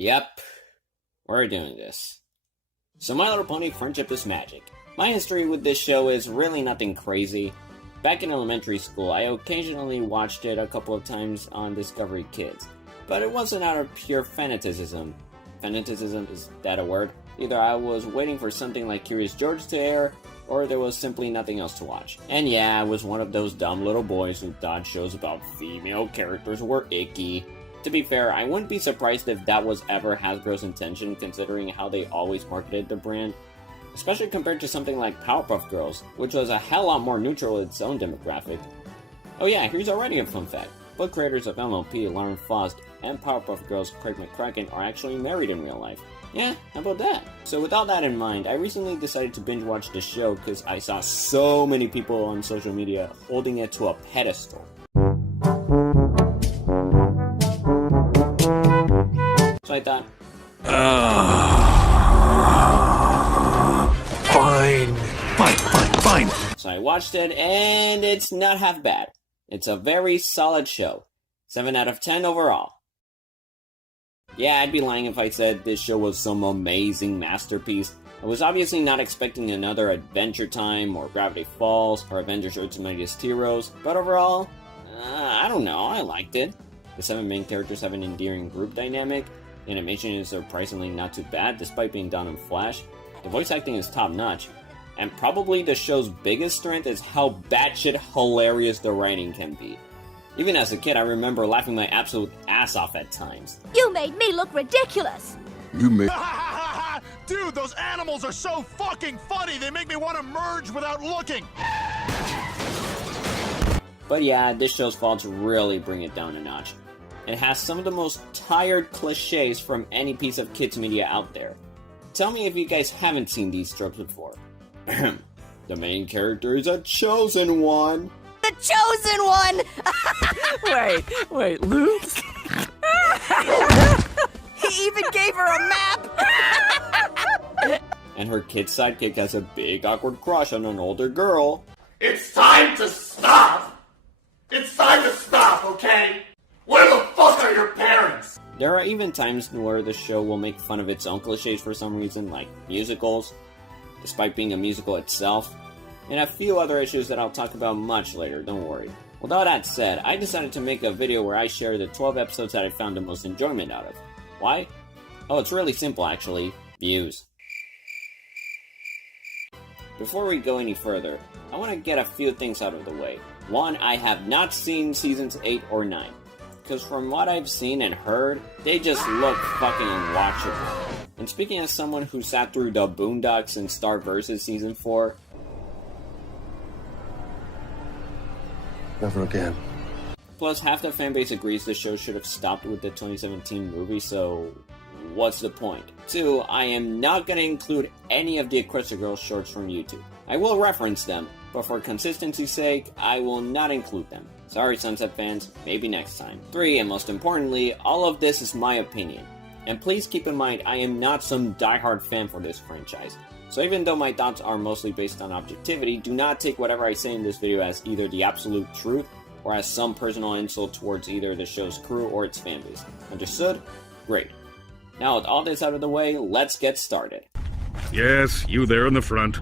Yep, we're doing this. So My Little Pony Friendship is Magic. My history with this show is really nothing crazy. Back in elementary school, I occasionally watched it a couple of times on Discovery Kids, but it wasn't out of pure fanaticism. Fanaticism, is that a word? Either I was waiting for something like Curious George to air, or there was simply nothing else to watch. And yeah, I was one of those dumb little boys who thought shows about female characters were icky. To be fair, I wouldn't be surprised if that was ever Hasbro's intention, considering how they always marketed the brand, especially compared to something like Powerpuff Girls, which was a hell lot more neutral in its own demographic. Oh yeah, here's already a fun fact. Both creators of MLP, Lauren Faust, and Powerpuff Girls, Craig McCracken, are actually married in real life. Yeah, how about that? So with all that in mind, I recently decided to binge watch the show because I saw so many people on social media holding it to a pedestal. So I thought, Fine. So I watched it, and it's not half bad. It's a very solid show. 7 out of 10 overall. Yeah, I'd be lying if I said this show was some amazing masterpiece. I was obviously not expecting another Adventure Time, or Gravity Falls, or Avengers Earth's Mightiest Heroes, but overall, I don't know, I liked it. The 7 main characters have an endearing group dynamic. The animation is surprisingly not too bad, despite being done in Flash. The voice acting is top-notch. And probably the show's biggest strength is how batshit hilarious the writing can be. Even as a kid, I remember laughing my absolute ass off at times. You made me look ridiculous! Dude, those animals are so fucking funny, they make me want to merge without looking! But yeah, this show's faults really bring it down a notch. It has some of the most tired cliches from any piece of kids media out there. Tell me if you guys haven't seen these tropes before. The main character is a chosen one. The chosen one! Wait, Luke? He even gave her a map! And her kid sidekick has a big awkward crush on an older girl. It's time to stop! It's time to stop, okay? Where the fuck are your parents? There are even times where the show will make fun of its own cliches for some reason, like musicals, despite being a musical itself, and a few other issues that I'll talk about much later, don't worry. With all that said, I decided to make a video where I share the 12 episodes that I found the most enjoyment out of. Why? Oh, it's really simple actually. Views. Before we go any further, I want to get a few things out of the way. One, I have not seen seasons 8 or 9. Because from what I've seen and heard, they just look fucking unwatchable. And speaking as someone who sat through the Boondocks and Star vs. Season 4... Never again. Plus, half the fanbase agrees the show should have stopped with the 2017 movie, so what's the point? 2, I am not going to include any of the Equestria Girls shorts from YouTube. I will reference them, but for consistency's sake, I will not include them. Sorry, Sunset fans, maybe next time. 3, and most importantly, all of this is my opinion. And please keep in mind, I am not some diehard fan for this franchise. So even though my thoughts are mostly based on objectivity, do not take whatever I say in this video as either the absolute truth, or as some personal insult towards either the show's crew or its fanbase. Understood? Great. Now with all this out of the way, let's get started. Yes, you there in the front.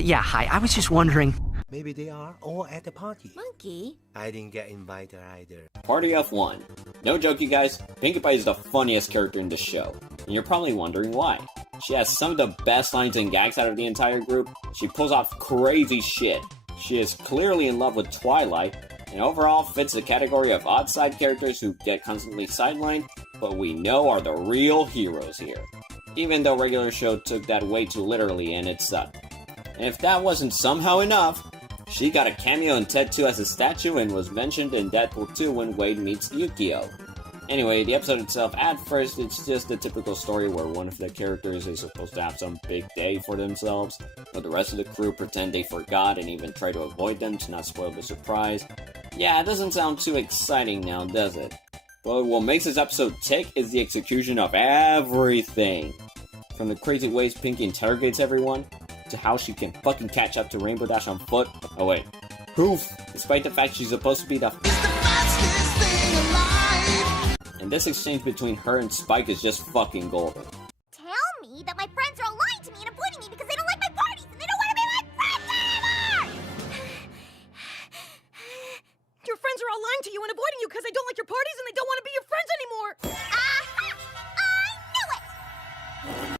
Yeah, hi, I was just wondering. Maybe they are all at the party. Monkey? I didn't get invited either. Party of 1. No joke, you guys, Pinkie Pie is the funniest character in the show. And you're probably wondering why. She has some of the best lines and gags out of the entire group. She pulls off crazy shit. She is clearly in love with Twilight, and overall fits the category of odd side characters who get constantly sidelined, but we know are the real heroes here. Even though regular show took that way too literally and it sucked. And if that wasn't somehow enough, she got a cameo in Ted 2 as a statue and was mentioned in Deadpool 2 when Wade meets Yukio. Anyway, the episode itself, at first, it's just a typical story where one of the characters is supposed to have some big day for themselves, but the rest of the crew pretend they forgot and even try to avoid them to not spoil the surprise. Yeah, it doesn't sound too exciting now, does it? But what makes this episode tick is the execution of everything. From the crazy ways Pinkie interrogates everyone, to how she can fucking catch up to Rainbow Dash on foot. Oh wait, poof! Despite the fact she's supposed to be the fastest thing alive. And this exchange between her and Spike is just fucking golden. Tell me that my friends are all lying to me and avoiding me because they don't like my parties and they don't want to be my friends anymore! Your friends are all lying to you and avoiding you because they don't like your parties and they don't want to be your friends anymore. Aha! I knew it!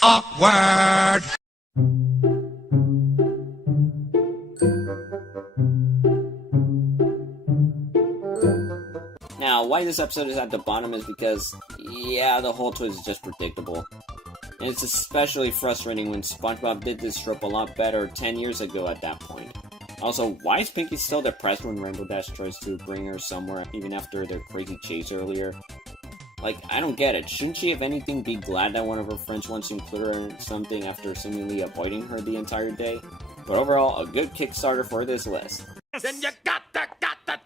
Awkward! Now, why this episode is at the bottom is because, yeah, the whole twist is just predictable. And it's especially frustrating when SpongeBob did this trope a lot better 10 years ago at that point. Also, why is Pinky still depressed when Rainbow Dash tries to bring her somewhere even after their crazy chase earlier? Like, I don't get it. Shouldn't she, if anything, be glad that one of her friends wants to include her in something after seemingly avoiding her the entire day? But overall, a good Kickstarter for this list. Then you got to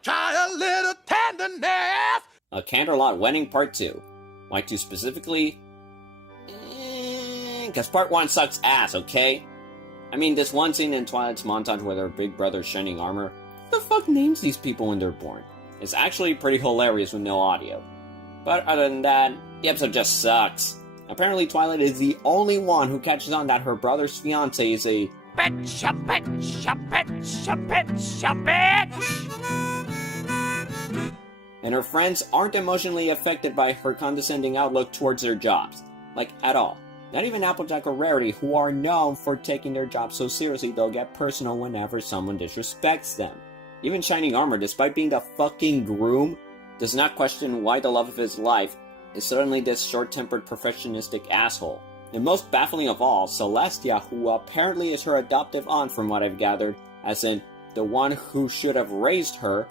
try a little tenderness! A Canterlot Wedding Part 2. Why 2 specifically? Because Part 1 sucks ass, okay? I mean, this one scene in Twilight's montage with her big brother's shining armor, who the fuck names these people when they're born? It's actually pretty hilarious with no audio. But other than that, the episode just sucks. Apparently Twilight is the only one who catches on that her brother's fiancé is a bitch. And her friends aren't emotionally affected by her condescending outlook towards their jobs. Like, at all. Not even Applejack or Rarity, who are known for taking their jobs so seriously they'll get personal whenever someone disrespects them. Even Shining Armor, despite being the fucking groom, does not question why the love of his life is suddenly this short-tempered perfectionistic asshole. And most baffling of all, Celestia, who apparently is her adoptive aunt from what I've gathered, as in the one who should have raised her,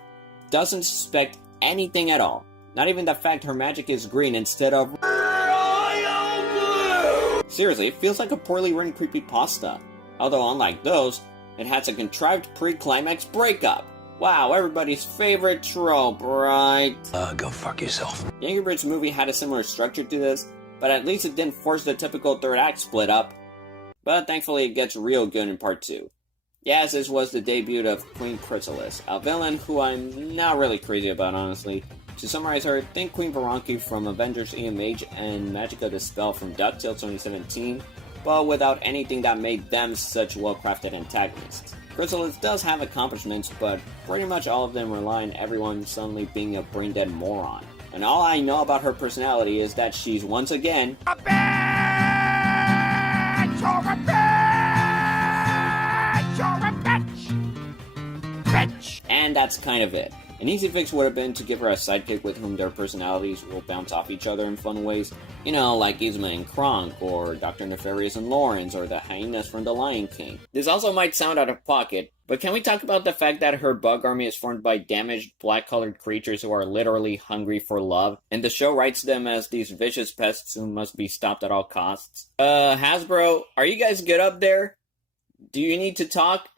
doesn't suspect anything at all. Not even the fact her magic is green instead of royal blue! Seriously, it feels like a poorly written creepypasta. Although unlike those, it has a contrived pre-climax breakup. Wow, everybody's favorite trope, right? Go fuck yourself. The Angry Birds movie had a similar structure to this, but at least it didn't force the typical third act split up. But thankfully it gets real good in part 2. Yes, this was the debut of Queen Chrysalis, a villain who I'm not really crazy about, honestly. To summarize her, think Queen Veronki from Avengers EMH and Magica the Spell from DuckTales 2017, but without anything that made them such well-crafted antagonists. Chrysalis does have accomplishments, but pretty much all of them rely on everyone suddenly being a brain-dead moron. And all I know about her personality is that she's once again A bitch! You're a bitch! You're a bitch! Bitch! and that's kind of it. An easy fix would have been to give her a sidekick with whom their personalities will bounce off each other in fun ways. You know, like Yzma and Kronk, or Dr. Nefarious and Lawrence, or the hyenas from The Lion King. This also might sound out of pocket, but can we talk about the fact that her bug army is formed by damaged, black-colored creatures who are literally hungry for love, and the show writes them as these vicious pests who must be stopped at all costs? Hasbro, are you guys good up there? Do you need to talk?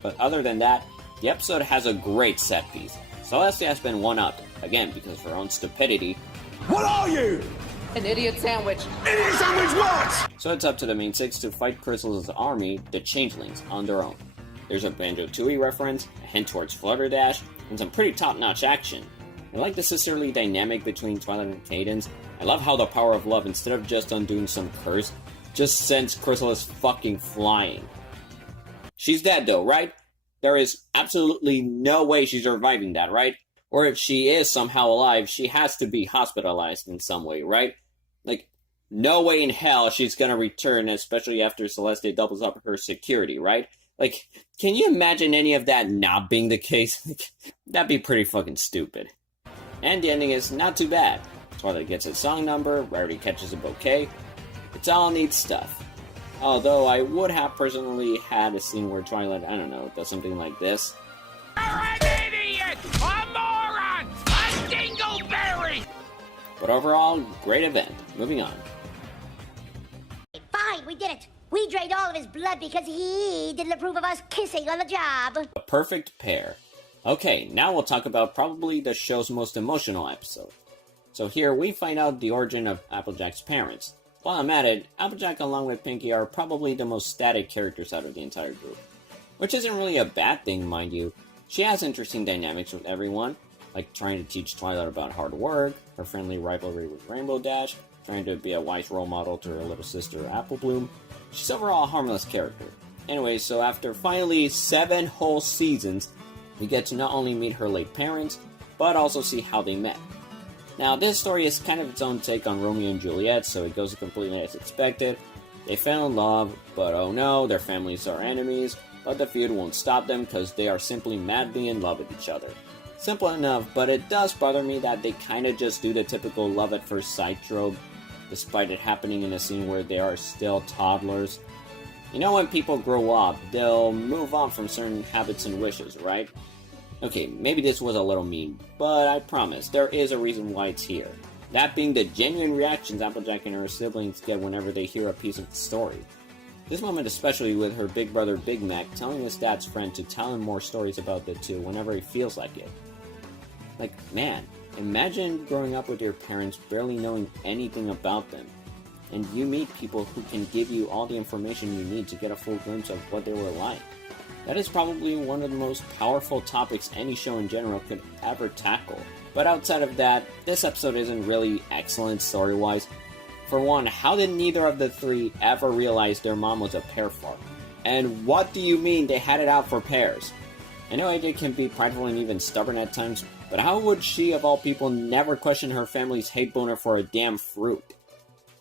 But other than that, the episode has a great set piece. Celestia has been one-upped, again because of her own stupidity. What are you? An idiot sandwich. Idiot sandwich what? So it's up to the main six to fight Chrysalis' army, the Changelings, on their own. There's a Banjo-Tooie reference, a hint towards Flutterdash, and some pretty top-notch action. I like the sisterly dynamic between Twilight and Cadence. I love how the power of love, instead of just undoing some curse, just sends Chrysalis fucking flying. She's dead though, right? There is absolutely no way she's surviving that, right? Or if she is somehow alive, she has to be hospitalized in some way, right? Like, no way in hell she's gonna return, especially after Celestia doubles up her security, right? Like, can you imagine any of that not being the case? Like, that'd be pretty fucking stupid. And the ending is not too bad. Twilight gets its song number, Rarity catches a bouquet. It's all neat stuff. Although I would have personally had a scene where Twilight, I don't know, does something like this. You're an idiot! A moron! A dingleberry! But overall, great event. Moving on. Fine, we did it. We drained all of his blood because he didn't approve of us kissing on the job. A perfect pair. Okay, now we'll talk about probably the show's most emotional episode. So here we find out the origin of Applejack's parents. While I'm at it, Applejack along with Pinky are probably the most static characters out of the entire group. which isn't really a bad thing, mind you. She has interesting dynamics with everyone, like trying to teach Twilight about hard work, her friendly rivalry with Rainbow Dash, trying to be a wise role model to her little sister Apple Bloom. She's overall a harmless character. Anyway, so after finally 7 whole seasons, we get to not only meet her late parents, but also see how they met. Now, this story is kind of its own take on Romeo and Juliet, so it goes completely as expected. They fell in love, but oh no, their families are enemies, but the feud won't stop them because they are simply madly in love with each other. Simple enough, but it does bother me that they kinda just do the typical love at first sight trope, despite it happening in a scene where they are still toddlers. You know, when people grow up, they'll move on from certain habits and wishes, right? Okay, maybe this was a little mean, but I promise, there is a reason why it's here. That being the genuine reactions Applejack and her siblings get whenever they hear a piece of the story. This moment especially with her big brother Big Mac telling his dad's friend to tell him more stories about the two whenever he feels like it. Like, man, imagine growing up with your parents barely knowing anything about them, and you meet people who can give you all the information you need to get a full glimpse of what they were like. That is probably one of the most powerful topics any show in general could ever tackle. But outside of that, this episode isn't really excellent story-wise. For one, how did neither of the three ever realize their mom was a pear fart? And what do you mean they had it out for pears? I know AJ can be prideful and even stubborn at times, but how would she, of all people, never question her family's hate boner for a damn fruit?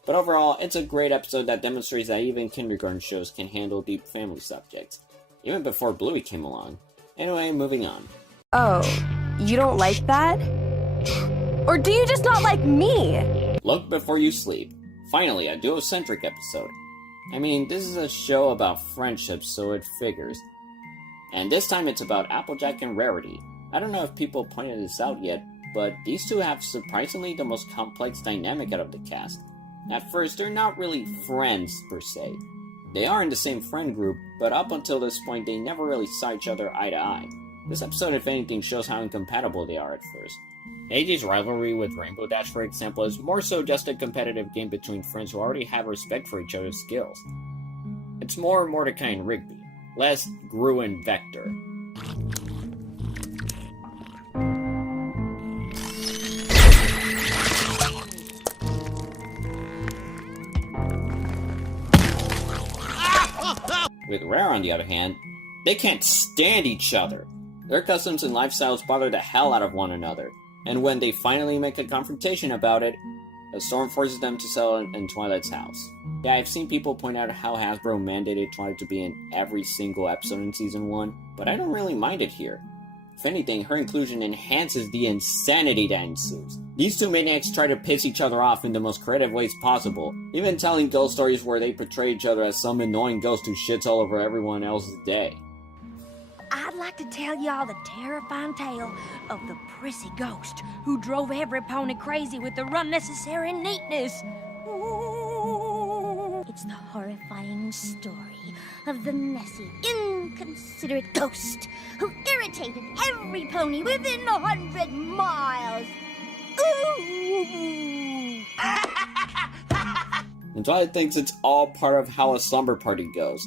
But overall, it's a great episode that demonstrates that even kindergarten shows can handle deep family subjects. Even before Bluey came along. Anyway, moving on. Oh, you don't like that? Or do you just not like me? Look before you sleep. Finally, a duocentric episode. I mean, this is a show about friendship, so it figures. And this time it's about Applejack and Rarity. I don't know if people pointed this out yet, but these two have surprisingly the most complex dynamic out of the cast. At first, they're not really friends, per se. They are in the same friend group, but up until this point they never really saw each other eye to eye. This episode, if anything, shows how incompatible they are at first. AJ's rivalry with Rainbow Dash, for example, is more so just a competitive game between friends who already have respect for each other's skills. It's more Mordecai and Rigby, less Gru and Vector. With Rare, on the other hand, they can't stand each other. Their customs and lifestyles bother the hell out of one another, and when they finally make a confrontation about it, a storm forces them to settle in Twilight's house. Yeah, I've seen people point out how Hasbro mandated Twilight to be in every single episode in Season 1, but I don't really mind it here. If anything, her inclusion enhances the insanity that ensues. These two maniacs try to piss each other off in the most creative ways possible, even telling ghost stories where they portray each other as some annoying ghost who shits all over everyone else's day. I'd like to tell y'all the terrifying tale of the prissy ghost who drove every pony crazy with their unnecessary neatness. Ooh. It's the horrifying story of the messy, inconsiderate ghost who irritated every pony within 100 miles. Ooh. And Twilight thinks it's all part of how a slumber party goes.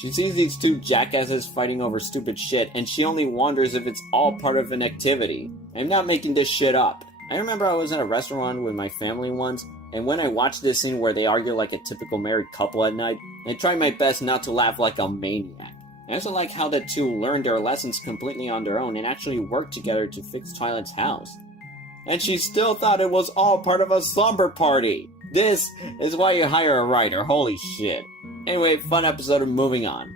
She sees these two jackasses fighting over stupid shit, and she only wonders if it's all part of an activity. I'm not making this shit up. I remember I was in a restaurant with my family once, and when I watched this scene where they argue like a typical married couple at night, I tried my best not to laugh like a maniac. I also like how the two learned their lessons completely on their own and actually worked together to fix Twilight's house. And she still thought it was all part of a slumber party! This is why you hire a writer, holy shit. Anyway, fun episode of moving on.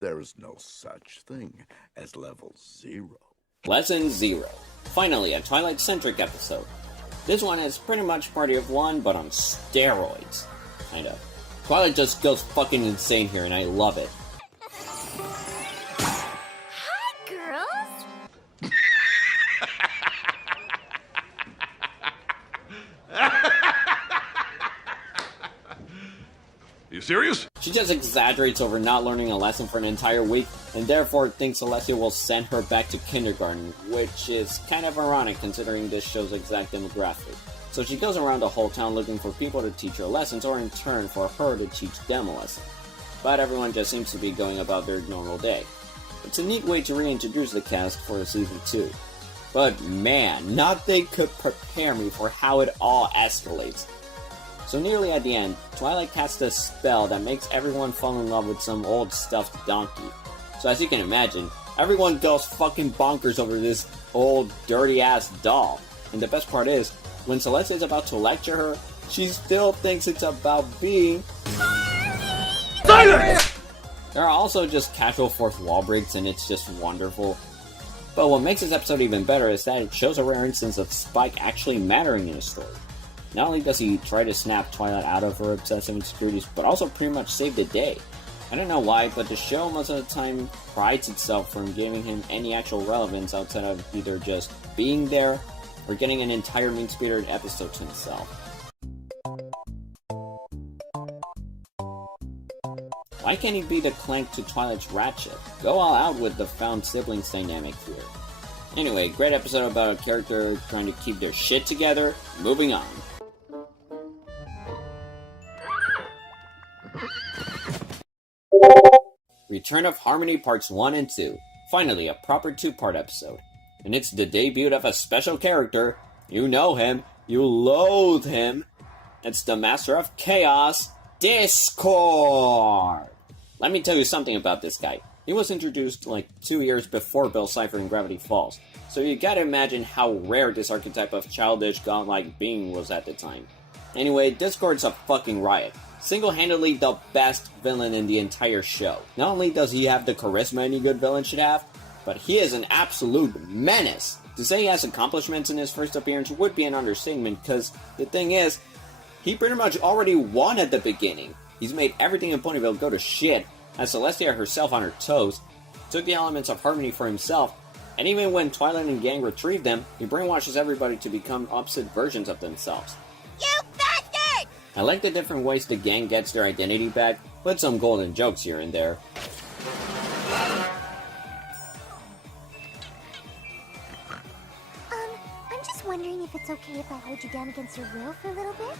There is no such thing as level 0. Lesson 0. Finally, a Twilight-centric episode. This one is pretty much Party of One, but on steroids. Kind of. Twilight just goes fucking insane here, and I love it. Hi, girls. You serious? She just exaggerates over not learning a lesson for an entire week, and therefore thinks Celestia will send her back to kindergarten, which is kind of ironic considering this show's exact demographic. So she goes around the whole town looking for people to teach her lessons, or in turn for her to teach them a lesson. but everyone just seems to be going about their normal day. It's a neat way to reintroduce the cast for Season 2. But man, nothing could prepare me for how it all escalates. So nearly at the end, Twilight casts a spell that makes everyone fall in love with some old stuffed donkey. So as you can imagine, everyone goes fucking bonkers over this old dirty ass doll. And the best part is, when Celeste is about to lecture her, she still thinks it's about being silence! There are also just casual fourth wall breaks and it's just wonderful. But what makes this episode even better is that it shows a rare instance of Spike actually mattering in a story. Not only does he try to snap Twilight out of her obsessive insecurities, but also pretty much save the day. I don't know why, but the show most of the time prides itself from giving him any actual relevance outside of either just being there or getting an entire mean-spirited episode to himself. Why can't he be the Clank to Twilight's Ratchet? Go all out with the found siblings dynamic here. Anyway, great episode about a character trying to keep their shit together. Moving on. Return of Harmony Parts 1 and 2. Finally, a proper two-part episode. And it's the debut of a special character. You know him. You loathe him. It's the Master of Chaos, Discord! Let me tell you something about this guy. He was introduced like 2 years before Bill Cipher in Gravity Falls. So you gotta imagine how rare this archetype of childish, godlike being was at the time. Anyway, Discord's a fucking riot. Single-handedly the best villain in the entire show. Not only does he have the charisma any good villain should have, but he is an absolute menace. To say he has accomplishments in his first appearance would be an understatement, because the thing is, he pretty much already won at the beginning. He's made everything in Ponyville go to shit, has Celestia herself on her toes, took the elements of Harmony for himself, and even when Twilight and gang retrieve them, he brainwashes everybody to become opposite versions of themselves. You bastard! I like the different ways the gang gets their identity back, with some golden jokes here and there. I'm just wondering if it's okay if I hold you down against your will for a little bit?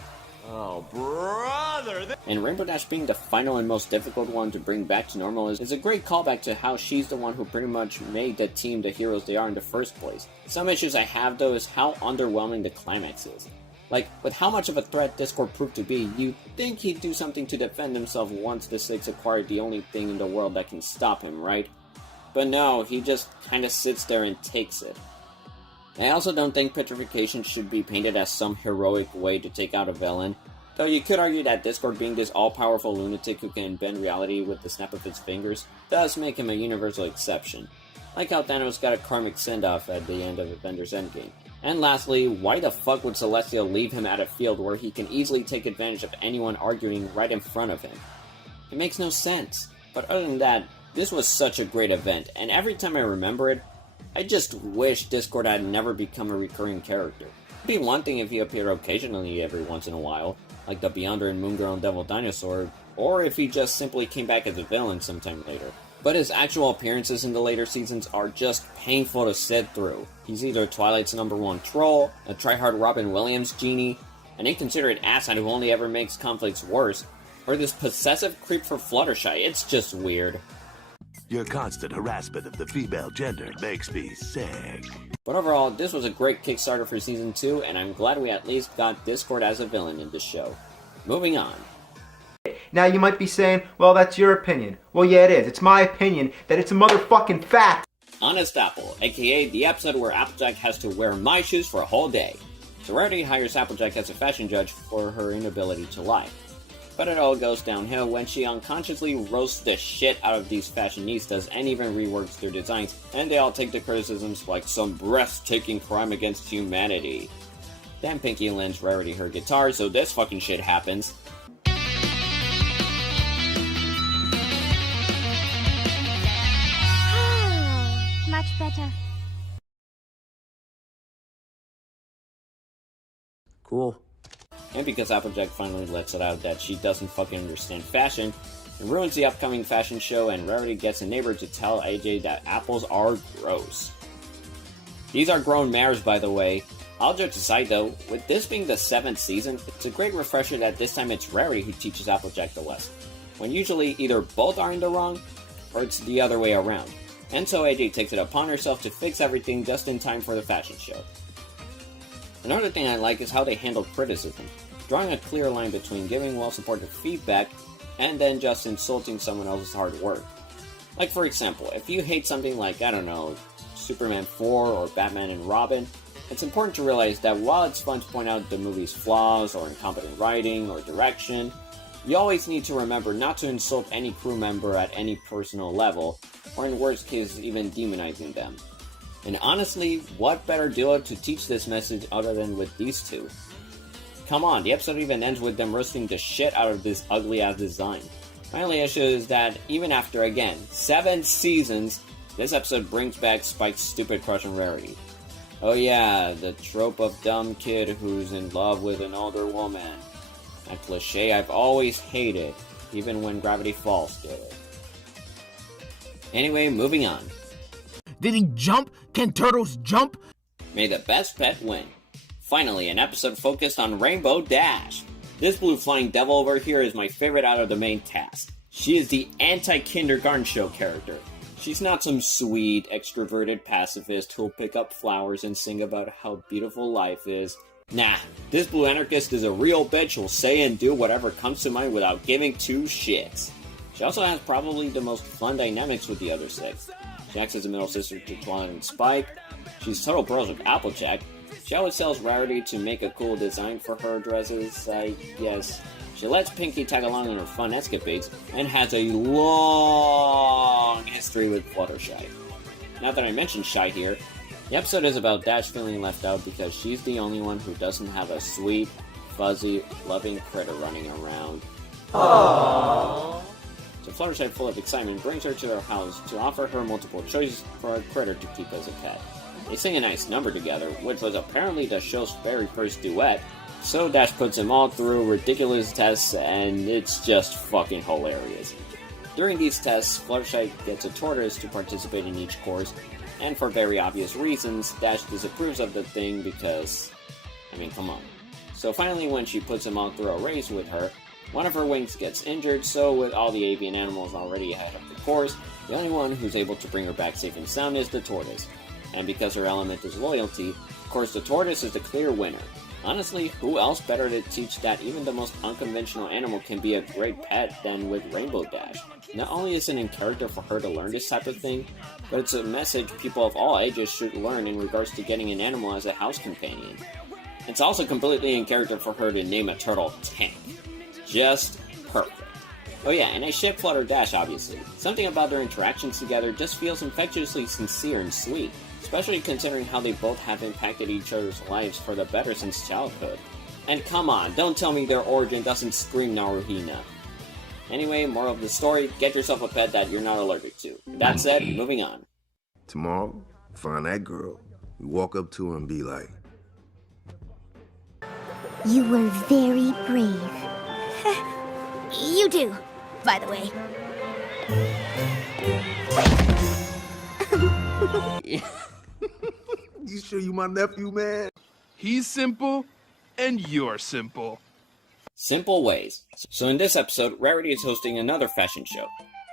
Oh, brother! And Rainbow Dash being the final and most difficult one to bring back to normal is a great callback to how she's the one who pretty much made the team the heroes they are in the first place. Some issues I have though is how underwhelming the climax is. Like, with how much of a threat Discord proved to be, you'd think he'd do something to defend himself once the Six acquired the only thing in the world that can stop him, right? But no, he just kinda sits there and takes it. I also don't think petrification should be painted as some heroic way to take out a villain, though you could argue that Discord being this all-powerful lunatic who can bend reality with the snap of his fingers does make him a universal exception, like how Thanos got a karmic send-off at the end of Avengers Endgame. And lastly, why the fuck would Celestial leave him at a field where he can easily take advantage of anyone arguing right in front of him? It makes no sense. But other than that, this was such a great event, and every time I remember it, I just wish Discord had never become a recurring character. It'd be one thing if he appeared occasionally every once in a while, like the Beyonder and Moon Girl and Devil Dinosaur, or if he just simply came back as a villain sometime later. But his actual appearances in the later seasons are just painful to sit through. He's either Twilight's #1 troll, a tryhard Robin Williams genie, an inconsiderate asshat who only ever makes conflicts worse, or this possessive creep for Fluttershy. It's just weird. Your constant harassment of the female gender makes me sick. But overall, this was a great Kickstarter for Season 2, and I'm glad we at least got Discord as a villain in this show. Moving on. Now you might be saying, well, that's your opinion. Well, yeah, it is. It's my opinion that it's a motherfucking fact. Honest Apple, aka the episode where Applejack has to wear my shoes for a whole day. Rarity hires Applejack as a fashion judge for her inability to lie. But it all goes downhill when she unconsciously roasts the shit out of these fashionistas and even reworks their designs, and they all take the criticisms like some breathtaking crime against humanity. Then Pinky lends Rarity her guitar, so this fucking shit happens. Much better. Cool. And because Applejack finally lets it out that she doesn't fucking understand fashion, it ruins the upcoming fashion show, and Rarity gets a neighbor to tell AJ that apples are gross. These are grown mares, by the way. All jokes aside though, with this being the 7th season, it's a great refresher that this time it's Rarity who teaches Applejack the lesson. when usually either both are in the wrong, or it's the other way around. And so AJ takes it upon herself to fix everything just in time for the fashion show. Another thing I like is how they handle criticism, drawing a clear line between giving well-supported feedback and then just insulting someone else's hard work. Like for example, if you hate something like, I don't know, Superman 4 or Batman and Robin, it's important to realize that while it's fun to point out the movie's flaws or incompetent writing or direction, you always need to remember not to insult any crew member at any personal level, or in worst cases even demonizing them. And honestly, what better duo to teach this message other than with these two? Come on, the episode even ends with them roasting the shit out of this ugly ass design. My only issue is that even after, again, 7 seasons, this episode brings back Spike's stupid crush on Rarity. Oh yeah, the trope of dumb kid who's in love with an older woman. A cliche I've always hated, even when Gravity Falls did it. Anyway, moving on. Did he jump? Can turtles jump? May the best pet win. Finally, an episode focused on Rainbow Dash. This blue flying devil over here is my favorite out of the main cast. She is the anti-kindergarten show character. She's not some sweet, extroverted pacifist who'll pick up flowers and sing about how beautiful life is. Nah, this blue anarchist is a real bitch who'll say and do whatever comes to mind without giving 2 shits. She also has probably the most fun dynamics with the other 6. She acts as a middle sister to Twilight and Spike. She's total bros with Applejack. She always tells Rarity to make a cool design for her dresses, I guess. She lets Pinky tag along in her fun escapades, and has a long history with Fluttershy. Now that I mentioned Shy here, the episode is about Dash feeling left out because she's the only one who doesn't have a sweet, fuzzy, loving critter running around. Aww. So Fluttershy, full of excitement, brings her to their house to offer her multiple choices for a critter to keep as a pet. They sing a nice number together, which was apparently the show's very first duet, so Dash puts them all through ridiculous tests, and it's just fucking hilarious. During these tests, Fluttershy gets a tortoise to participate in each course, and for very obvious reasons, Dash disapproves of the thing because, I mean, come on. So finally, when she puts them all through a race with her, one of her wings gets injured, so with all the avian animals already ahead of the course, the only one who's able to bring her back safe and sound is the tortoise. And because her element is loyalty, of course the tortoise is the clear winner. Honestly, who else better to teach that even the most unconventional animal can be a great pet than with Rainbow Dash? Not only is it in character for her to learn this type of thing, but it's a message people of all ages should learn in regards to getting an animal as a house companion. It's also completely in character for her to name a turtle Tank. Just perfect. Oh yeah, and I ship Flutter Dash, obviously. Something about their interactions together just feels infectiously sincere and sweet, especially considering how they both have impacted each other's lives for the better since childhood. And come on, don't tell me their origin doesn't scream Naruhina. Anyway, moral of the story, get yourself a pet that you're not allergic to. That said, moving on. Tomorrow, find that girl. We walk up to her and be like, You were very brave. You too, by the way. You sure you my nephew, man? He's simple, and you're simple. Simple ways. So in this episode, Rarity is hosting another fashion show.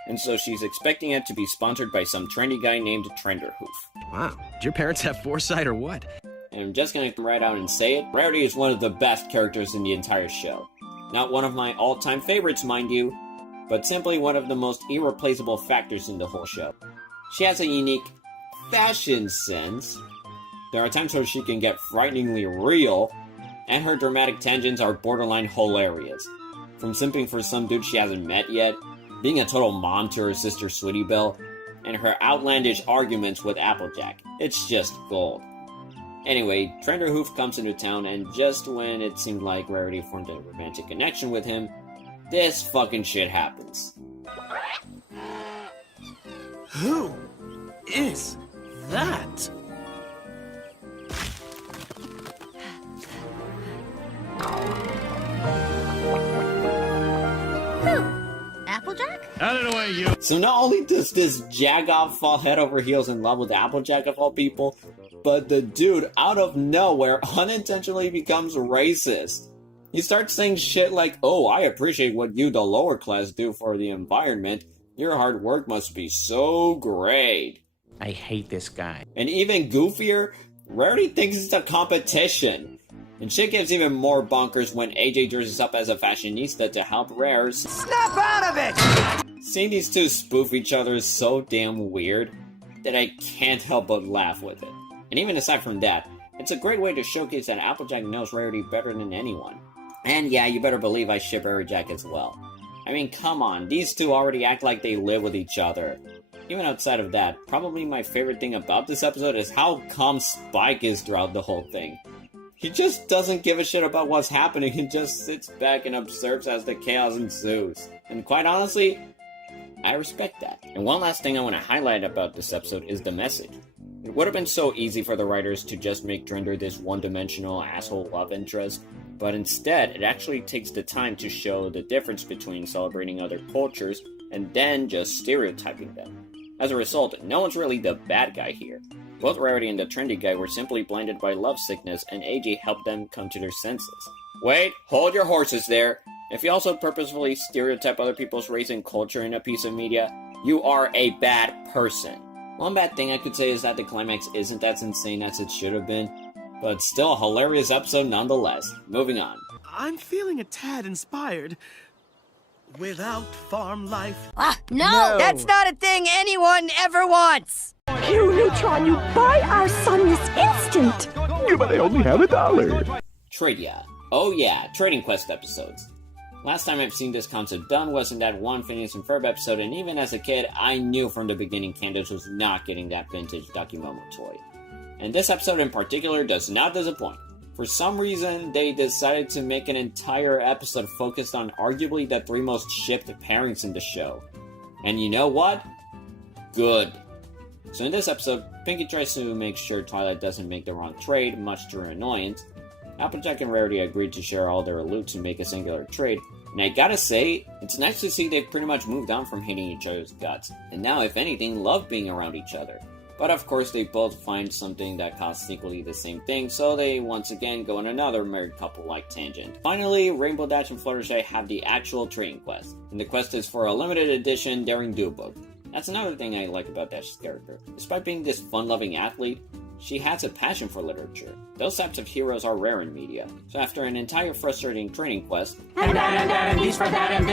And so she's expecting it to be sponsored by some trendy guy named Trenderhoof. Wow, did your parents have foresight or what? And I'm just gonna come right out and say it, Rarity is one of the best characters in the entire show. Not one of my all-time favorites, mind you, but simply one of the most irreplaceable factors in the whole show. She has a unique fashion sense. There are times where she can get frighteningly real, and her dramatic tangents are borderline hilarious. From simping for some dude she hasn't met yet, being a total mom to her sister Sweetie Belle, and her outlandish arguments with Applejack. It's just gold. Anyway, Trenderhoof comes into town, and just when it seemed like Rarity formed a romantic connection with him, this fucking shit happens. Who is that? Applejack? Out of the way, you! So not only does this jagoff fall head over heels in love with Applejack of all people, but the dude, out of nowhere, unintentionally becomes racist. He starts saying shit like, oh, I appreciate what you, the lower class, do for the environment. Your hard work must be so great. I hate this guy. And even goofier, Rarity thinks it's a competition. And shit gets even more bonkers when AJ dresses up as a fashionista to help Rares. Snap out of it! Seeing these two spoof each other is so damn weird that I can't help but laugh with it. And even aside from that, it's a great way to showcase that Applejack knows Rarity better than anyone. And yeah, you better believe I ship Applejack as well. I mean, come on, these two already act like they live with each other. Even outside of that, probably my favorite thing about this episode is how calm Spike is throughout the whole thing. He just doesn't give a shit about what's happening and just sits back and observes as the chaos ensues. And quite honestly, I respect that. And one last thing I want to highlight about this episode is the message. It would have been so easy for the writers to just make Trinder this one-dimensional asshole love interest, but instead it actually takes the time to show the difference between celebrating other cultures and then just stereotyping them. As a result, no one's really the bad guy here. Both Rarity and the trendy guy were simply blinded by love sickness, and AJ helped them come to their senses. Wait, hold your horses there. If you also purposefully stereotype other people's race and culture in a piece of media, you are a bad person. One bad thing I could say is that the climax isn't as insane as it should have been, but still a hilarious episode nonetheless. Moving on. I'm feeling a tad inspired. Without farm life... No! That's not a thing anyone ever wants! You, Neutron, you buy our son this instant! Yeah, but I only have $1. Tradia. Oh yeah, Trading Quest episodes. Last time I've seen this concept done was in that one Phineas and Ferb episode, and even as a kid, I knew from the beginning Candace was not getting that vintage Dakimomo toy. And this episode in particular does not disappoint. For some reason, they decided to make an entire episode focused on arguably the three most shipped pairings in the show. And you know what? Good. So in this episode, Pinkie tries to make sure Twilight doesn't make the wrong trade, much to her annoyance. Applejack and Rarity agreed to share all their loot to make a singular trade, and I gotta say, it's nice to see they've pretty much moved on from hating each other's guts, and now, if anything, love being around each other. But of course, they both find something that costs equally the same thing, so they once again go on another married couple-like tangent. Finally, Rainbow Dash and Fluttershy have the actual trading quest, and the quest is for a limited edition Daring Do book. That's another thing I like about Dash's character. Despite being this fun-loving athlete, she has a passion for literature. Those types of heroes are rare in media. So after an entire frustrating training quest, and these for that, and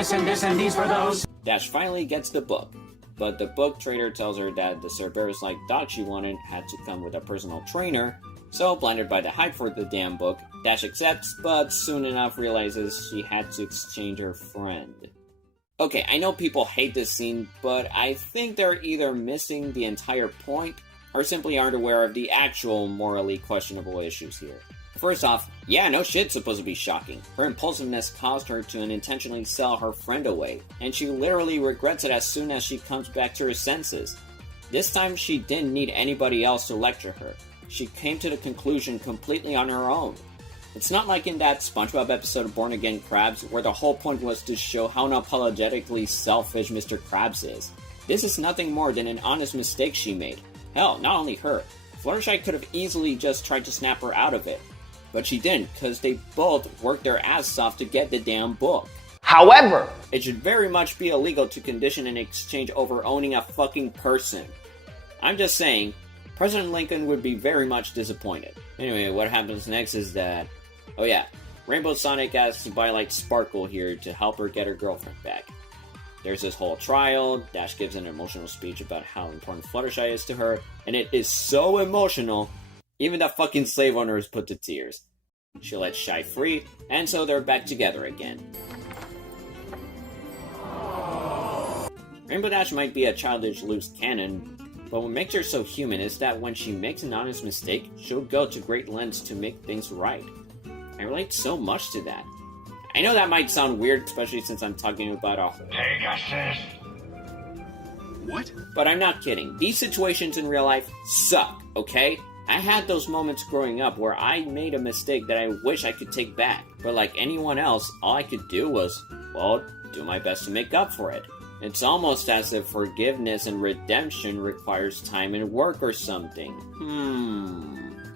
these for those, Dash finally gets the book. But the book trader tells her that the Cerberus-like dog she wanted had to come with a personal trainer, so blinded by the hype for the damn book, Dash accepts, but soon enough realizes she had to exchange her friend. Okay, I know people hate this scene, but I think they're either missing the entire point, or simply aren't aware of the actual morally questionable issues here. First off, yeah, no shit's supposed to be shocking. Her impulsiveness caused her to unintentionally sell her friend away, and she literally regrets it as soon as she comes back to her senses. This time she didn't need anybody else to lecture her. She came to the conclusion completely on her own. It's not like in that SpongeBob episode of Born Again Krabs, where the whole point was to show how unapologetically selfish Mr. Krabs is. This is nothing more than an honest mistake she made. Hell, not only her. Fluttershy could have easily just tried to snap her out of it. But she didn't, because they both worked their asses off to get the damn book. However, it should very much be illegal to condition an exchange over owning a fucking person. I'm just saying, President Lincoln would be very much disappointed. Anyway, what happens next is that... Oh yeah, Rainbow Sonic asks to buy like Sparkle here to help her get her girlfriend back. There's this whole trial, Dash gives an emotional speech about how important Fluttershy is to her, and it is so emotional, even the fucking slave owner is put to tears. She lets Shy free, and so they're back together again. Rainbow Dash might be a childish loose cannon, but what makes her so human is that when she makes an honest mistake, she'll go to great lengths to make things right. I relate so much to that. I know that might sound weird, especially since I'm talking about a Pegasus. What? But I'm not kidding. These situations in real life suck, okay? I had those moments growing up where I made a mistake that I wish I could take back. But like anyone else, all I could do was, well, do my best to make up for it. It's almost as if forgiveness and redemption requires time and work or something.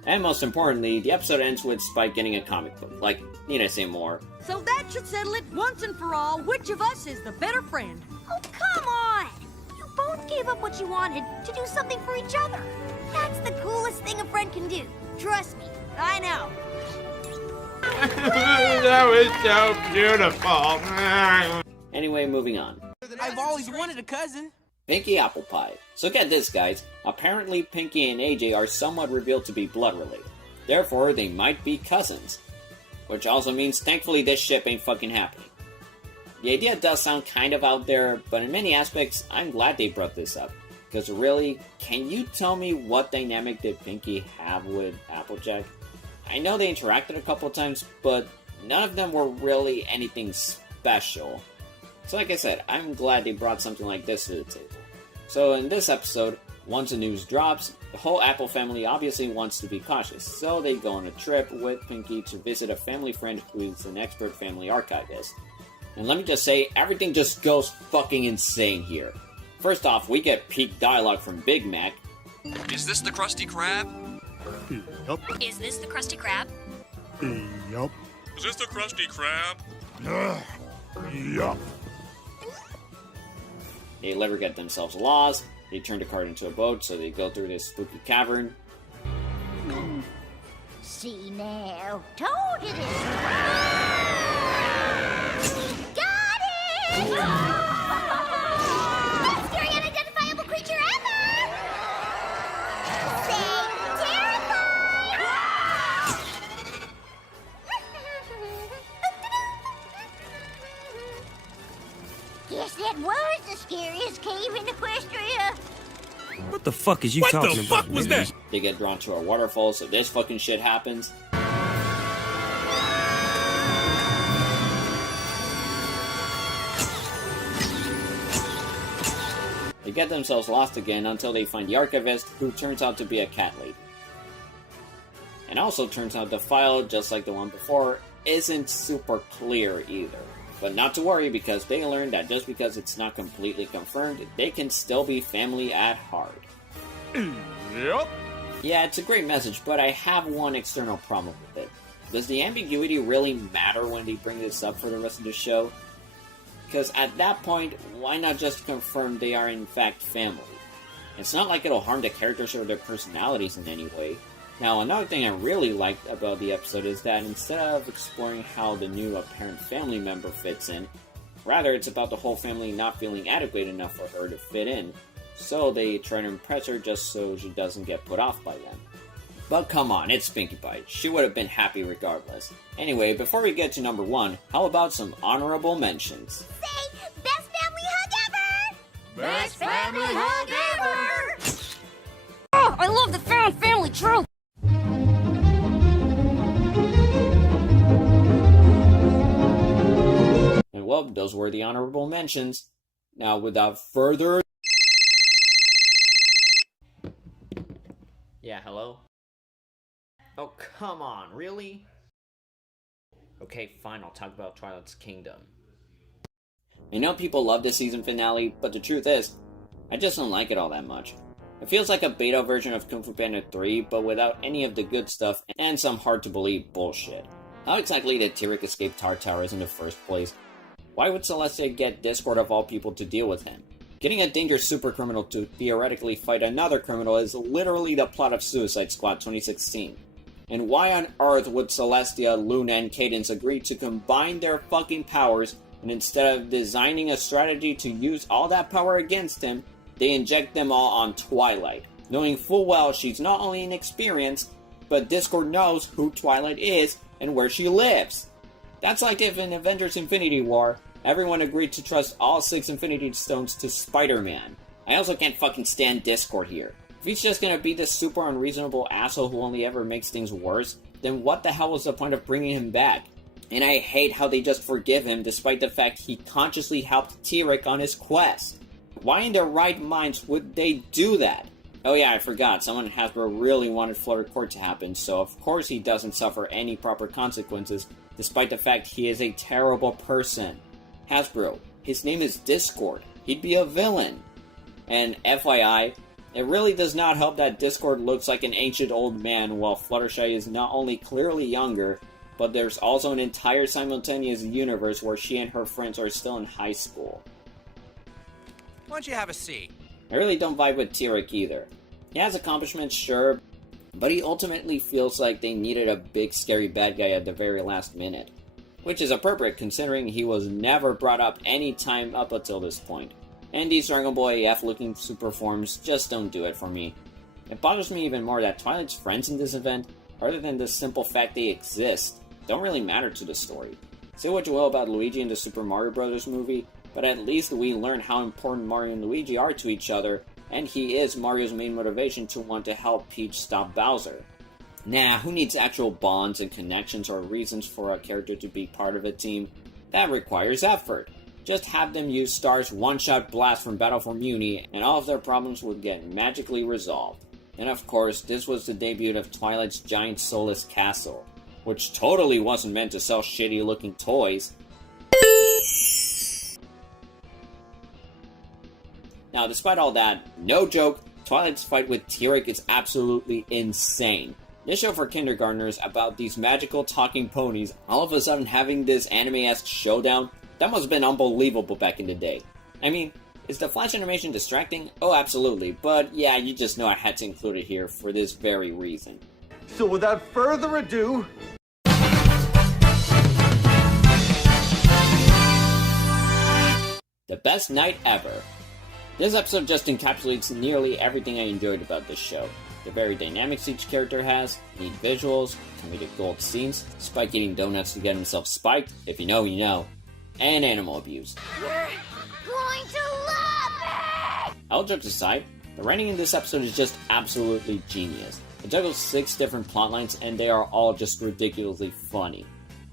And most importantly, the episode ends with Spike getting a comic book. Like, need I say more? So that should settle it once and for all. Which of us is the better friend? Oh, come on! You both gave up what you wanted to do something for each other. That's the coolest thing a friend can do. Trust me, I know. That was so beautiful. Anyway, moving on. I've always wanted a cousin. Pinky Apple Pie. So get this, guys. Apparently Pinky and AJ are somewhat revealed to be blood related. Therefore, they might be cousins. Which also means, thankfully, this ship ain't fucking happening. The idea does sound kind of out there, but in many aspects, I'm glad they brought this up. Because really, can you tell me what dynamic did Pinky have with Applejack? I know they interacted a couple times, but none of them were really anything special. So like I said, I'm glad they brought something like this to the table. So in this episode, once the news drops, the whole Apple family obviously wants to be cautious, so they go on a trip with Pinky to visit a family friend who is an expert family archivist. And let me just say, everything just goes fucking insane here. First off, we get peak dialogue from Big Mac. Is this the Krusty Krab? Yup. Is this the Krusty Krab? Yup. Is this the Krusty Krab? Yup. They never get themselves lost, they turn the cart into a boat, so they go through this spooky cavern. See now, told you this. Got it! Best scary unidentifiable creature ever! Say terrified! Guess that was the scariest cave in Equestria. What the fuck is you talking about? What the fuck was that? They get drawn to a waterfall, so this fucking shit happens. They get themselves lost again until they find the archivist, who turns out to be a cat lady. And also turns out the file, just like the one before, isn't super clear either. But not to worry, because they learned that just because it's not completely confirmed, they can still be family at heart. Yep. Yeah, it's a great message, but I have one external problem with it. Does the ambiguity really matter when they bring this up for the rest of the show? Because at that point, why not just confirm they are in fact family? It's not like it'll harm the characters or their personalities in any way. Now, another thing I really liked about the episode is that instead of exploring how the new apparent family member fits in, rather it's about the whole family not feeling adequate enough for her to fit in, so they try to impress her just so she doesn't get put off by them. But come on, it's Pinkie Pie. She would have been happy regardless. Anyway, before we get to number 1, how about some honorable mentions? Say, best family hug ever! Best family hug ever! Oh, I love the found family trope! And well, those were the honorable mentions. Now, without further... Yeah, hello? Oh, come on, really? Okay, fine, I'll talk about Twilight's Kingdom. I know people love this season finale, but the truth is, I just don't like it all that much. It feels like a beta version of Kung Fu Panda 3, but without any of the good stuff and some hard-to-believe bullshit. How exactly did Tyrek escape Towers in the first place? Why would Celestia get Discord of all people to deal with him? Getting a dangerous super criminal to theoretically fight another criminal is literally the plot of Suicide Squad 2016. And why on earth would Celestia, Luna, and Cadence agree to combine their fucking powers, and instead of designing a strategy to use all that power against him, they inject them all on Twilight, knowing full well she's not only inexperienced, but Discord knows who Twilight is and where she lives. That's like if in Avengers Infinity War, everyone agreed to trust all 6 Infinity Stones to Spider-Man. I also can't fucking stand Discord here. If he's just gonna be this super unreasonable asshole who only ever makes things worse, then what the hell was the point of bringing him back? And I hate how they just forgive him despite the fact he consciously helped Tyrek on his quest. Why in their right minds would they do that? Oh yeah, I forgot, someone in Hasbro really wanted Flutter Court to happen, so of course he doesn't suffer any proper consequences, despite the fact he is a terrible person. Hasbro, his name is Discord. He'd be a villain. And FYI, It really does not help that Discord looks like an ancient old man, while Fluttershy is not only clearly younger, but there's also an entire simultaneous universe where she and her friends are still in high school. Why don't you have a seat? I really don't vibe with T-Rex either. He has accomplishments, sure, but he ultimately feels like they needed a big scary bad guy at the very last minute. Which is appropriate considering he was never brought up any time up until this point. And these Dragon Ball AF looking super forms just don't do it for me. It bothers me even more that Twilight's friends in this event, other than the simple fact they exist, don't really matter to the story. Say what you will about Luigi in the Super Mario Bros. Movie, but at least we learn how important Mario and Luigi are to each other, and he is Mario's main motivation to want to help Peach stop Bowser. Nah, who needs actual bonds and connections or reasons for a character to be part of a team? That requires effort. Just have them use Star's one-shot blast from Battle for Muni, and all of their problems would get magically resolved. And of course, this was the debut of Twilight's giant soulless castle, which totally wasn't meant to sell shitty-looking toys. Now, despite all that, no joke, Twilight's fight with T-Rex is absolutely insane. This show for kindergartners about these magical talking ponies all of a sudden having this anime-esque showdown, that must have been unbelievable back in the day. I mean, is the flash animation distracting? Oh, absolutely, but yeah, you just know I had to include it here for this very reason. So without further ado... The best night ever. This episode just encapsulates nearly everything I enjoyed about this show. The varied dynamics each character has, neat visuals, comedic gold scenes, Spike eating donuts to get himself spiked, if you know, you know, and animal abuse. You're going to love it! All jokes aside, the writing in this episode is just absolutely genius. It juggles 6 different plotlines and they are all just ridiculously funny.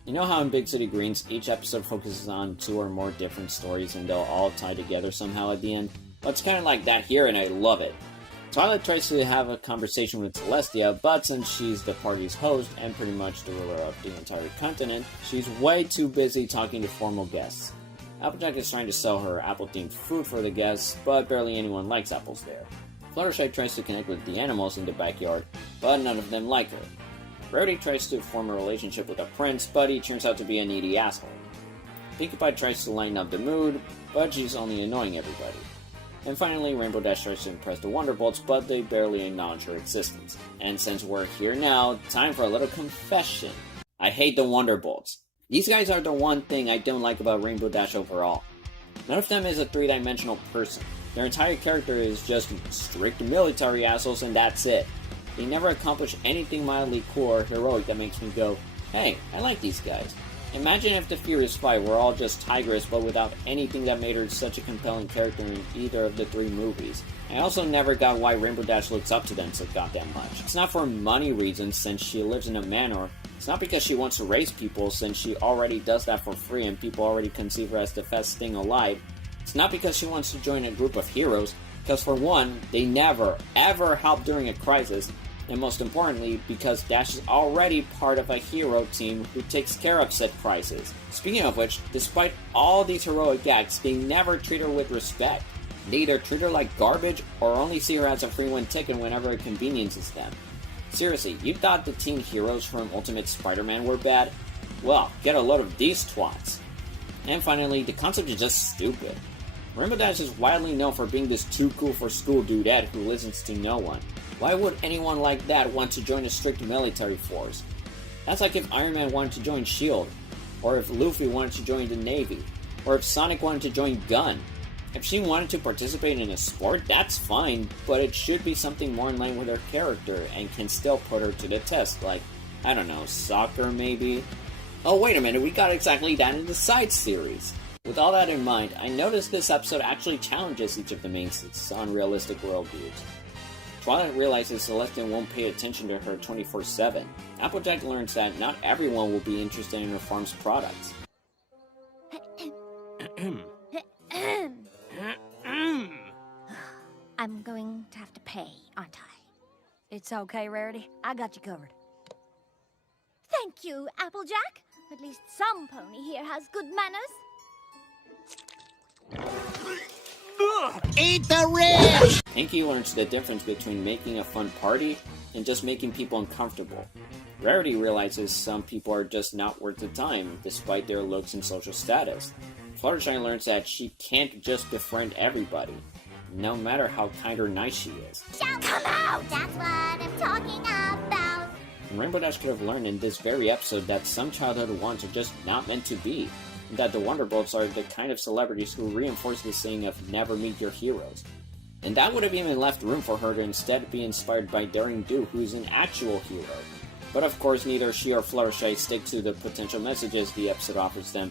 You know how in Big City Greens, each episode focuses on 2 or more different stories and they'll all tie together somehow at the end? Well, it's kind of like that here and I love it. Twilight tries to have a conversation with Celestia, but since she's the party's host and pretty much the ruler of the entire continent, she's way too busy talking to formal guests. Applejack is trying to sell her apple-themed food for the guests, but barely anyone likes apples there. Fluttershy tries to connect with the animals in the backyard, but none of them like her. Rarity tries to form a relationship with a prince, but he turns out to be a needy asshole. Pinkie Pie tries to lighten up the mood, but she's only annoying everybody. And finally, Rainbow Dash tries to impress the Wonderbolts, but they barely acknowledge her existence. And since we're here now, time for a little confession. I hate the Wonderbolts. These guys are the one thing I don't like about Rainbow Dash overall. None of them is a 3-dimensional person. Their entire character is just strict military assholes and that's it. They never accomplish anything mildly cool or heroic that makes me go, hey, I like these guys. Imagine if the Furious Five were all just Tigress but without anything that made her such a compelling character in either of the 3 movies. I also never got why Rainbow Dash looks up to them so goddamn much. It's not for money reasons since she lives in a manor. It's not because she wants to raise people since she already does that for free and people already conceive her as the best thing alive. It's not because she wants to join a group of heroes, because for one, they never, ever help during a crisis. And most importantly, because Dash is already part of a hero team who takes care of said crisis. Speaking of which, despite all these heroic acts, they never treat her with respect. They either treat her like garbage, or only see her as a free win ticket whenever it conveniences them. Seriously, you thought the teen heroes from Ultimate Spider-Man were bad? Well, get a load of these twats. And finally, the concept is just stupid. Rainbow Dash is widely known for being this too cool for school dudette who listens to no one. Why would anyone like that want to join a strict military force? That's like if Iron Man wanted to join S.H.I.E.L.D., or if Luffy wanted to join the Navy, or if Sonic wanted to join Gun. If she wanted to participate in a sport, that's fine, but it should be something more in line with her character and can still put her to the test, like, I don't know, soccer maybe? Oh wait a minute, we got exactly that in the side series! With all that in mind, I noticed this episode actually challenges each of the main 6 unrealistic worldviews. Twilight realizes Celestia won't pay attention to her 24/7. Applejack learns that not everyone will be interested in her farm's products. I'm going to have to pay, aren't I? It's okay, Rarity. I got you covered. Thank you, Applejack. At least some pony here has good manners. Eat the rich! Inky learns the difference between making a fun party and just making people uncomfortable. Rarity realizes some people are just not worth the time, despite their looks and social status. Fluttershy learns that she can't just befriend everybody, no matter how kind or nice she is. Shout, come out! That's what I'm talking about. And Rainbow Dash could have learned in this very episode that some childhood wants are just not meant to be, and that the Wonderbolts are the kind of celebrities who reinforce the saying of never meet your heroes. And that would have even left room for her to instead be inspired by Daring Do, who is an actual hero. But of course, neither she or Fluttershy stick to the potential messages the episode offers them.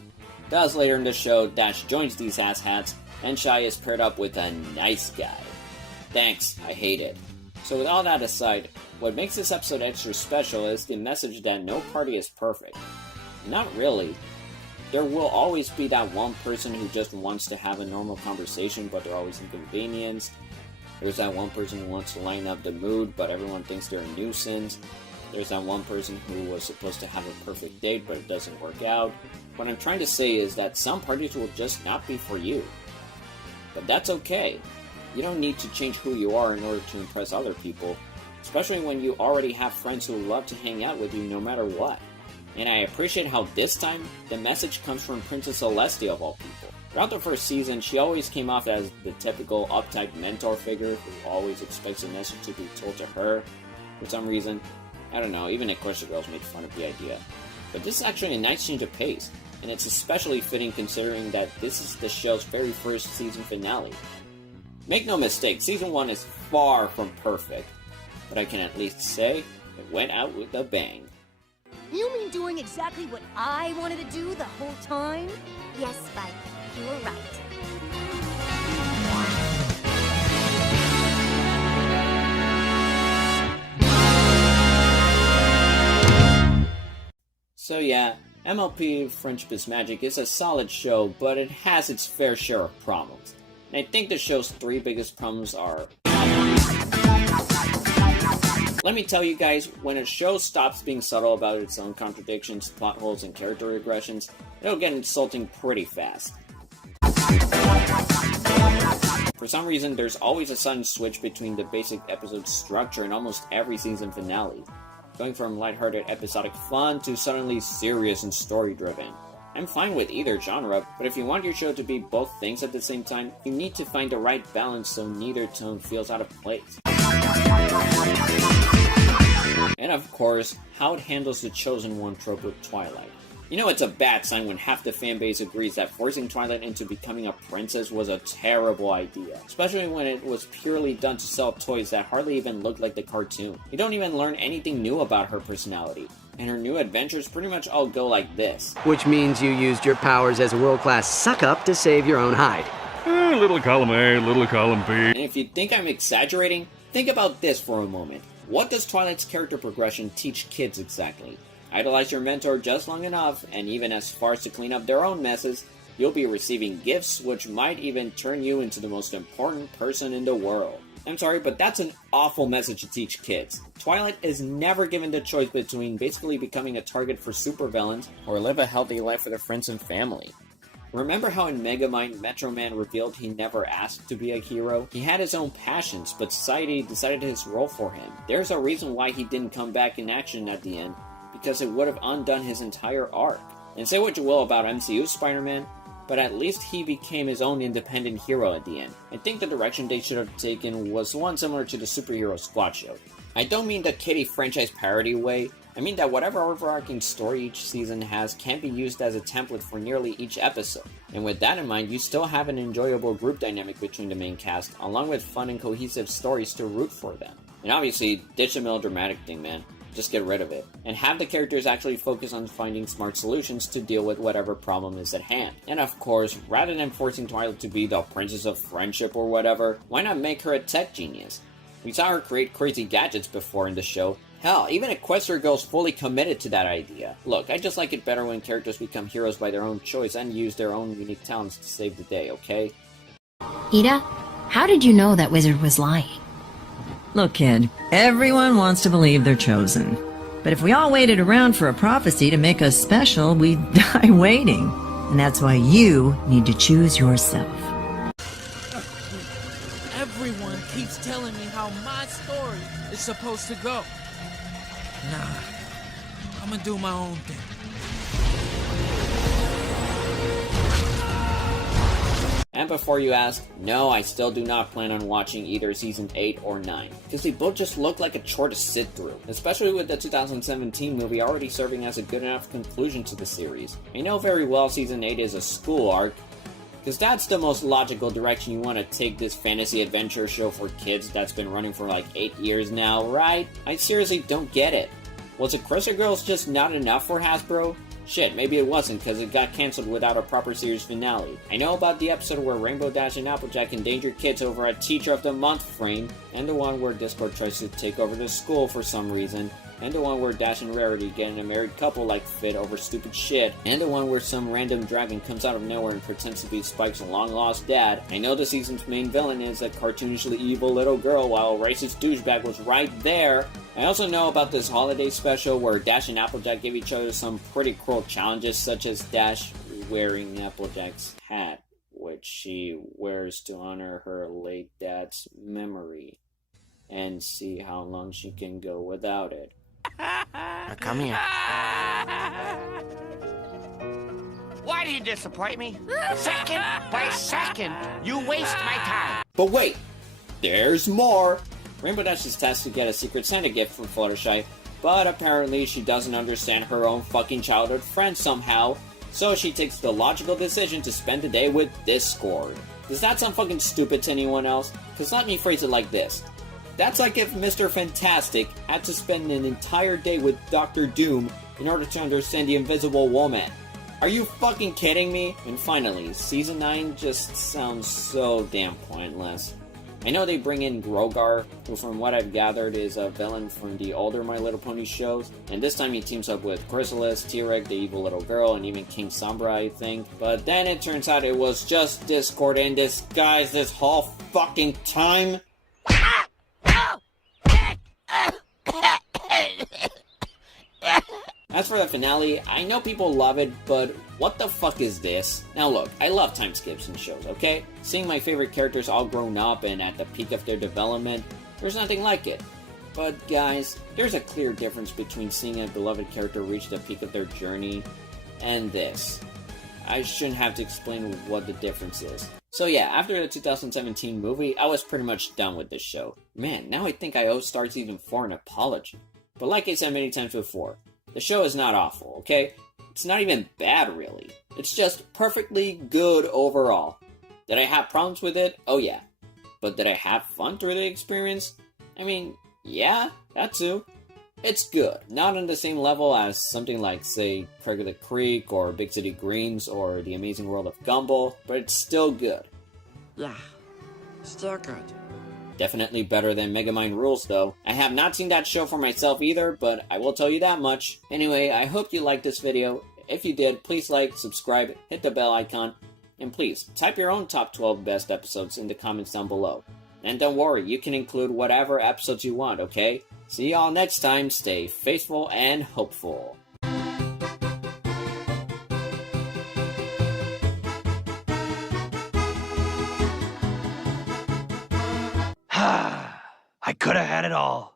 Thus, later in the show, Dash joins these asshats, and Shy is paired up with a nice guy. Thanks, I hate it. So with all that aside, what makes this episode extra special is the message that no party is perfect. Not really. There will always be that one person who just wants to have a normal conversation, but they're always inconvenienced. There's that one person who wants to lighten up the mood, but everyone thinks they're a nuisance. There's that one person who was supposed to have a perfect date, but it doesn't work out. What I'm trying to say is that some parties will just not be for you. But that's okay. You don't need to change who you are in order to impress other people, especially when you already have friends who love to hang out with you no matter what. And I appreciate how this time, the message comes from Princess Celestia of all people. Throughout the first season, she always came off as the typical uptight mentor figure who always expects a message to be told to her. For some reason, I don't know, even Equestria Girls made fun of the idea. But this is actually a nice change of pace, and it's especially fitting considering that this is the show's very first season finale. Make no mistake, Season 1 is far from perfect, but I can at least say it went out with a bang. You mean doing exactly what I wanted to do the whole time? Yes, Spike, you were right. So yeah, MLP Friendship is Magic is a solid show, but it has its fair share of problems. And I think the show's three biggest problems are... Let me tell you guys, when a show stops being subtle about its own contradictions, plot holes, and character regressions, it'll get insulting pretty fast. For some reason, there's always a sudden switch between the basic episode structure in almost every season finale, going from lighthearted episodic fun to suddenly serious and story-driven. I'm fine with either genre, but if you want your show to be both things at the same time, you need to find the right balance so neither tone feels out of place. And of course, how it handles the Chosen One trope with Twilight. You know it's a bad sign when half the fanbase agrees that forcing Twilight into becoming a princess was a terrible idea, especially when it was purely done to sell toys that hardly even looked like the cartoon. You don't even learn anything new about her personality, and her new adventures pretty much all go like this. Which means you used your powers as a world-class suck-up to save your own hide. Little column A, little column B. And if you think I'm exaggerating, think about this for a moment. What does Twilight's character progression teach kids exactly? Idolize your mentor just long enough, and even as far as to clean up their own messes, you'll be receiving gifts which might even turn you into the most important person in the world. I'm sorry, but that's an awful message to teach kids. Twilight is never given the choice between basically becoming a target for supervillains or live a healthy life with her friends and family. Remember how in Megamind, Metro Man revealed he never asked to be a hero? He had his own passions, but society decided his role for him. There's a reason why he didn't come back in action at the end, because it would have undone his entire arc. And say what you will about MCU Spider-Man, but at least he became his own independent hero at the end. I think the direction they should have taken was one similar to the Superhero Squad show. I don't mean the kiddie franchise parody way, I mean that whatever overarching story each season has can be used as a template for nearly each episode. And with that in mind, you still have an enjoyable group dynamic between the main cast, along with fun and cohesive stories to root for them. And obviously, ditch the melodramatic thing, man. Just get rid of it. And have the characters actually focus on finding smart solutions to deal with whatever problem is at hand. And of course, rather than forcing Twilight to be the princess of friendship or whatever, why not make her a tech genius? We saw her create crazy gadgets before in the show. Hell, even Equestria Girls fully committed to that idea. Look, I just like it better when characters become heroes by their own choice and use their own unique talents to save the day, okay? Ida, how did you know that wizard was lying? Look, kid, everyone wants to believe they're chosen. But if we all waited around for a prophecy to make us special, we'd die waiting. And that's why you need to choose yourself. Everyone keeps supposed to go? Nah, I'm gonna do my own thing. And before you ask, no, I still do not plan on watching either Season 8 or 9, because they both just look like a chore to sit through, especially with the 2017 movie already serving as a good enough conclusion to the series. I know very well Season 8 is a school arc, because that's the most logical direction you want to take this fantasy adventure show for kids that's been running for like 8 years now, right? I seriously don't get it. Was it Crystal Girls just not enough for Hasbro? Shit, maybe it wasn't, because it got cancelled without a proper series finale. I know about the episode where Rainbow Dash and Applejack endanger kids over a Teacher of the Month frame, and the one where Discord tries to take over the school for some reason, and the one where Dash and Rarity get in a married couple like Fit over stupid shit, and the one where some random dragon comes out of nowhere and pretends to be Spike's long-lost dad. I know the season's main villain is a cartoonishly evil little girl, while racist douchebag was right there. I also know about this holiday special where Dash and Applejack give each other some pretty cruel challenges, such as Dash wearing Applejack's hat, which she wears to honor her late dad's memory, and see how long she can go without it. Now come here. Why do you disappoint me? Second by second, you waste my time. But wait, there's more! Rainbow Dash is tasked to get a Secret Santa gift from Fluttershy, but apparently she doesn't understand her own fucking childhood friend somehow, so she takes the logical decision to spend the day with Discord. Does that sound fucking stupid to anyone else? Cause let me phrase it like this. That's like if Mr. Fantastic had to spend an entire day with Dr. Doom in order to understand the Invisible Woman. Are you fucking kidding me? And finally, Season 9 just sounds so damn pointless. I know they bring in Grogar, who from what I've gathered is a villain from the older My Little Pony shows, and this time he teams up with Chrysalis, T-Rex, the evil little girl, and even King Sombra, I think. But then it turns out it was just Discord in disguise this whole fucking time. As for the finale, I know people love it, but what the fuck is this? Now look, I love time skips in shows, okay? Seeing my favorite characters all grown up and at the peak of their development, there's nothing like it. But guys, there's a clear difference between seeing a beloved character reach the peak of their journey and this. I shouldn't have to explain what the difference is. So yeah, after the 2017 movie, I was pretty much done with this show. Man, now I think I owe Star Season 4 an apology. But like I said many times before, the show is not awful, okay? It's not even bad, really. It's just perfectly good overall. Did I have problems with it? Oh yeah. But did I have fun through the experience? I mean, yeah, that too. It's good. Not on the same level as something like, say, Craig of the Creek, or Big City Greens, or The Amazing World of Gumball, but it's still good. Yeah, still good. Definitely better than Megamind Rules, though. I have not seen that show for myself either, but I will tell you that much. Anyway, I hope you liked this video. If you did, please like, subscribe, hit the bell icon, and please, type your own top 12 best episodes in the comments down below. And don't worry, you can include whatever episodes you want, okay? See y'all next time, stay faithful and hopeful. I could have had it all.